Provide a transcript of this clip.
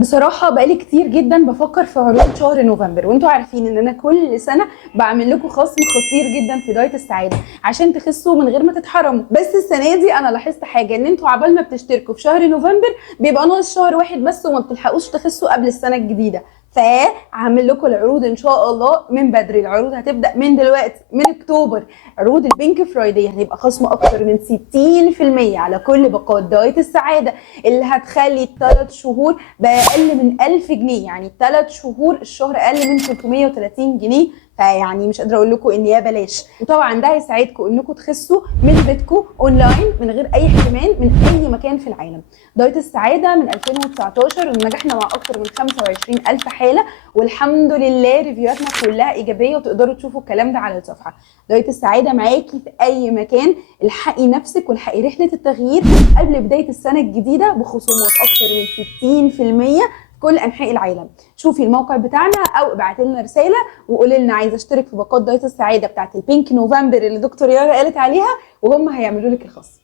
بصراحة بقالي كتير جدا بفكر في عروض شهر نوفمبر، وانتوا عارفين ان انا كل سنة بعمل لكم خصم خطير جدا في دايت السعادة عشان تخسوا من غير ما تتحرموا. بس السنة دي انا لاحظت حاجة، ان انتوا عبال ما بتشتركوا في شهر نوفمبر بيبقى ناقص شهر واحد بس وما بتلحقوش تخسوا قبل السنة الجديدة. فهعمل لكم العروض ان شاء الله من بدري. العروض هتبدأ من دلوقتي من اكتوبر. عروض البينك فرايداي هيبقى خصم اكتر من 60% على كل باقات دايت السعادة، اللي هتخلي الثلاث شهور بأقل من 1000 جنيه. يعني 3 شهور الشهر أقل من 330 جنيه. فيعني مش قادرة أقول لكم إن يا بلاش. وطبعا ده هيساعدكم إنكم تخسوا من بيتكم أونلاين من غير أي احتمال من أي مكان في العالم. دايت السعادة من 2019 ونجحنا مع أكتر من 25,000 حالة، والحمد لله ريفيوهاتنا كلها إيجابية، وتقدروا تشوفوا الكلام ده على الصفحة. دايت السعادة معاكي في أي مكان. الحقي نفسك والحقي رحلة التغيير قبل بداية السنة الجديدة بخصومات أكتر من 60% في كل أنحاء العالم. شوفي الموقع بتاعنا أو ابعتي لنا رسالة وقولي لنا عايزة اشترك في باقات دايت السعادة بتاعت البينك نوفمبر اللي دكتور يارا قالت عليها، وهم هيعملوا لك الخاص.